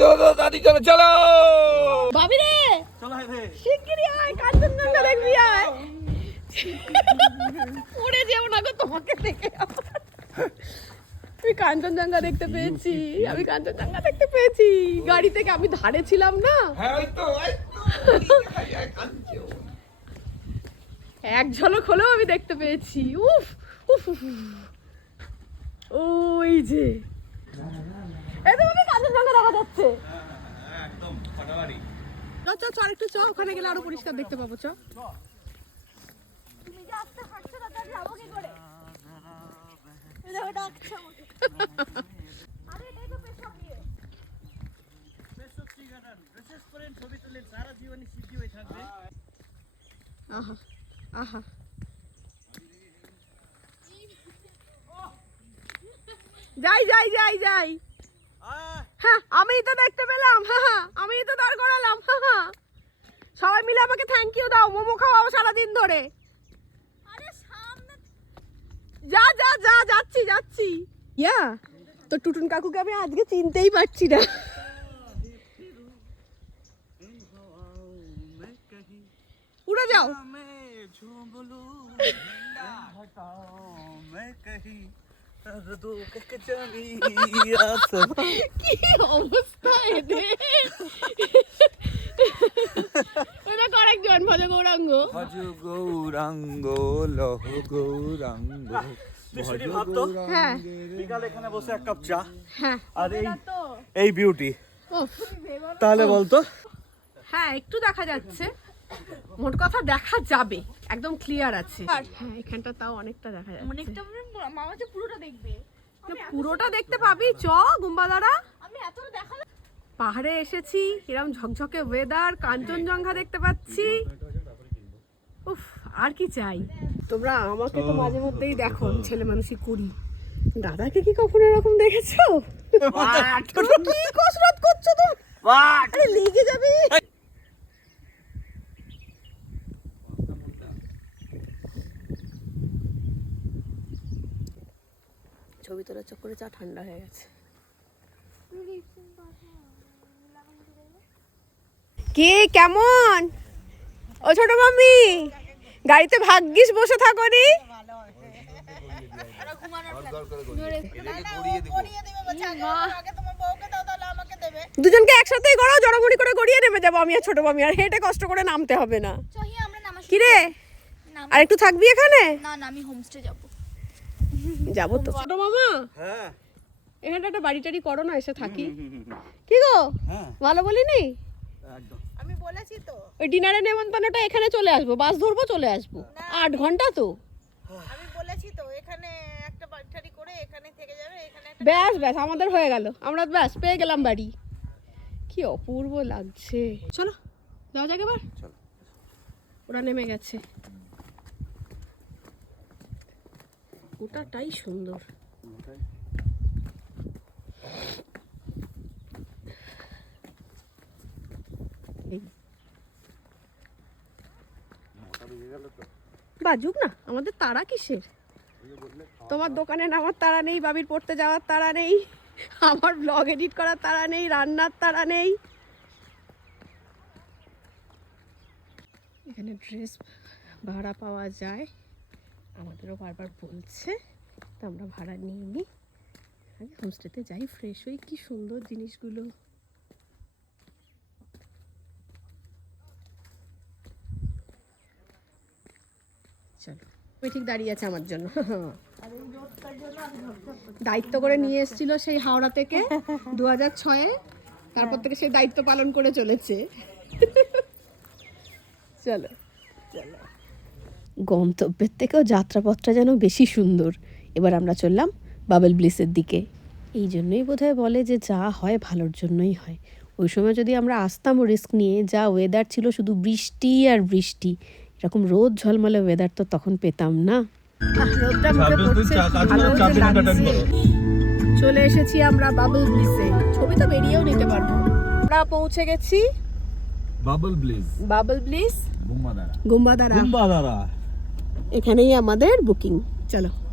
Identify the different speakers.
Speaker 1: চলো। দাদি চলো চলো
Speaker 2: ভাবি রে
Speaker 3: চলো রে
Speaker 2: শিগগিরই আয় কাঞ্চনজঙ্ঘা দেখবি আয়। উড়ে যাব না গো তোমাকে দেখে। আমি কাঞ্চনজঙ্ঘা দেখতে পেয়েছি আমি কাঞ্চনজঙ্ঘা দেখতে পেয়েছি। গাড়ি থেকে আমি ধারে ছিলাম না।
Speaker 1: হ্যাঁ ও।
Speaker 2: এক ঝলক হলেও আমি দেখতে পেয়েছি। উফ উফ। ওই যে। এই দেখা যাচ্ছে।
Speaker 3: একদম ফাটাফাটি
Speaker 2: চ চ চ আরেকটু চ ওখানে গেলে আরও পরিষ্কার দেখতে পাবো চ।
Speaker 4: তুমি যে আস্তে হাঁটছো না তাহলে যাব কি করে? ডাকছে আমাকে। আরে এটাই তো পেশাব দিয়ে
Speaker 3: বিশেষ করে ছবি তুলে সারা জীবনে স্মৃতি হয়ে থাকবে
Speaker 2: আহা আহা। যাই যাই যাই যাই। হ্যাঁ আমি তো দেখতে পেলাম হ্যাঁ আমি তো দাঁড় করালাম হ্যাঁ সবাই মিলে আমাকে থ্যাংক ইউ দাও মোমো খাওয়াও সারাদিন ধরে। যা যা যা যাচ্ছি যাচ্ছি। ইয়া তো টুটুন কাকুকে আমি আজকে চিনতেই পারছি না। উড়ে যাও। কি অবস্থা এদের? এটা করেকজন ভজ গৌরাঙ্গ?
Speaker 1: ভজ গৌরাঙ্গ লহ গৌরাঙ্গ
Speaker 2: হ্যাঁ।
Speaker 3: এখানে বসে এক কাপ চা।
Speaker 2: হ্যাঁ।
Speaker 3: আর এই বিউটি তাহলে বলতো?
Speaker 2: হ্যাঁ একটু দেখা যাচ্ছে। মোট কথা দেখা যাবে। একদম ক্লিয়ার আছে। হ্যাঁ এখানটা তাও অনেকটা দেখা যাচ্ছে।
Speaker 4: অনেকটা মানে মামা যে পুরোটা দেখবে।
Speaker 2: পুরোটা দেখতে পাবি। চ গুম্বাদারা।
Speaker 4: আমি এতটা দেখালাম।
Speaker 2: পাহাড়ে এসেছি এরকম ঝকঝকে ওয়েদার কাঞ্চনজঙ্ঘা দেখতে পাচ্ছি। উফ আর কি চাই? তোমরা আমাকে তো মাঝে মধ্যেই দেখো ছেলে মানুষই করি দাদাকে কি কখনো এরকম দেখেছ? কি কসরত করছ তো আরে লিগে যাবি। ছবি তোলার চক্করে চা ঠান্ডা হয়ে গেছে। কে? কেমন? ও ছোট মাম্মি গাড়িতে ভাগ্যিস বসে থাকো নি। দুজনকে একসাথেই করো জড়মড়ি করে গড়িয়ে নেমে যাব আমি আর ছোট মামি আর হেঁটে কষ্ট করে নামতে হবে না।
Speaker 4: চহি আমরা নামা
Speaker 2: কি রে? আর একটু থাকবি এখানে?
Speaker 4: না না আমি হোমস্টে যাব।
Speaker 2: যাব তো। ছোট মামা
Speaker 3: হ্যাঁ।
Speaker 2: এখানটা একটা বাড়ি টাড়ি করো না এসে থাকি। কি গো?
Speaker 3: হ্যাঁ।
Speaker 2: ভালো বলিনি?
Speaker 4: আমি বলেছি তো।
Speaker 2: ওই ডিনারে নেমন্তন্নটা এখানে চলে আসব বাস ধরবো চলে আসব। আট ঘণ্টা তো।
Speaker 4: আমি বলেছি তো এখানে একটা বাড়ি করে এখানে থেকে যাবে এখানে
Speaker 2: ব্যাস ব্যাস আমাদের হয়ে গেল। আমরা ব্যাস পেয়ে গেলাম বাড়ি। কি অপূর্ব লাগছে। চলো যাওয়া যাক এবার।
Speaker 1: চলো।
Speaker 2: ওরা নেমে গেছে। ওটাটাই সুন্দর। বাজুক না, আমাদের তারা কিসের? তোমার দোকানে নামার তারা নেই, বাবির পড়তে যাওয়ার তারা নেই, আমার ব্লগ এডিট করার তারা নেই, রান্নার তারা নেই। এখানে ড্রেস ভাড়া পাওয়া যায়। আমাদেরও বারবার বলছে তো আমরা ভাড়া নিয়ে নিই। আগে হোমস্টেতে যাই ফ্রেশ হই কি সুন্দর জিনিসগুলো। চলো। ওই ঠিক দাঁড়িয়ে আছে আমার জন্য। দায়িত্ব করে নিয়ে এসেছিল সেই হাওড়া থেকে দু হাজার ছয়ে। তারপর থেকে সেই দায়িত্ব পালন করে চলেছে। চলো। চলো। গন্তব্যের থেকেও যাত্রাপথটা যেন বেশি সুন্দর। এবার আমরা চললাম বাবেল ব্লিসের দিকে। এই জন্যই বোধহয় বলে যে যা হয় ভালোর জন্যই হয়। ওই সময় যদি আমরা আসতাম রিস্ক নিয়ে যা ওয়েদার ছিল শুধু বৃষ্টি আর বৃষ্টি। এরকম রোদ ঝলমলে ওয়েদার তো তখন পেতাম না। চলে এসেছি আমরা বাবল ব্লিসে ছবি তো বেরিয়েও নিতে পারব। আমরা পৌঁছে গেছি
Speaker 1: বাবল ব্লিজ
Speaker 2: বাবল ব্লিস গুম্বাদারা।
Speaker 3: বাদারা
Speaker 2: এখানেই আমাদের বুকিং চলো।